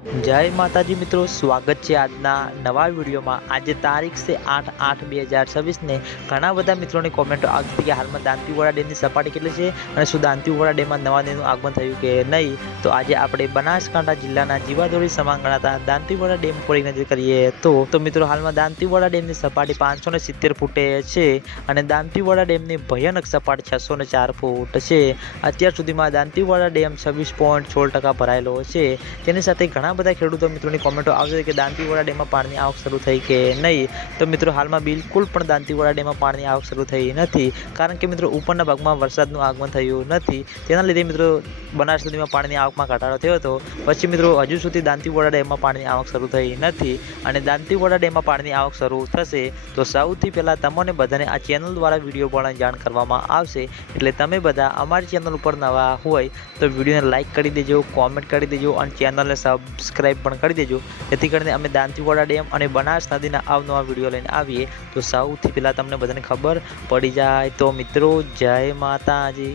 જય માતાજી મિત્રો, સ્વાગત છે આજના નવા વિડીયોમાં। આજે તારીખ છે 8/8/2026 ને ઘણા બધા મિત્રોની કોમેન્ટો આવતી હતી કે હાલમાં દાંતીવાડા ડેમની સપાટી કેટલી છે અને શું દાંતીવાડા ડેમમાં નવા નીરનું આગમન થયું કે નહીં। તો આજે આપણે બનાસકાંઠા જિલ્લાના જીવાદોરી સમાન ગણાતા દાંતીવાડા ડેમ પર એક નજર કરીએ તો મિત્રો હાલમાં દાંતીવાડા ડેમની સપાટી 570 ફૂટે છે અને દાંતીવાડા ડેમની ભયાનક સપાટી 604 ફૂટ છે। અત્યાર સુધીમાં દાંતીવાડા ડેમ 26.16% ભરાયેલો છે। તેની સાથે ઘણા બધા ખેડૂતો મિત્રોની કોમેન્ટો આવશે કે દાંતીવાડા ડેમમાં પાણીની આવક શરૂ થઈ કે નહીં। તો મિત્રો હાલમાં બિલકુલ પણ દાંતીવાડા ડેમમાં પાણીની આવક શરૂ થઈ નથી, કારણ કે મિત્રો ઉપરના ભાગમાં વરસાદનું આગમન થયું નથી। તેના લીધે મિત્રો બનાસ નદીમાં પાણીની આવકમાં ઘટાડો થયો હતો। પછી મિત્રો હજુ સુધી દાંતીવાડા ડેમમાં પાણીની આવક શરૂ થઈ નથી અને દાંતીવાડા ડેમમાં પાણીની આવક શરૂ થશે તો સૌથી પહેલાં તમને બધાને આ ચેનલ દ્વારા વિડીયો પણ જાણ કરવામાં આવશે। એટલે તમે બધા અમારી ચેનલ ઉપર નવા હોય તો વિડીયોને લાઇક કરી દેજો, કોમેન્ટ કરી દેજો અને ચેનલને સબસ્ક્રાઈબ પણ કરી દેજો, જેથી કરીને અમે દાંતીવાડા ડેમ અને બનાસ નદીના અવનવા વિડીયો લઈને આવીએ તો સૌથી પહેલાં તમને બધાને ખબર પડી જાય। તો મિત્રો જય માતાજી।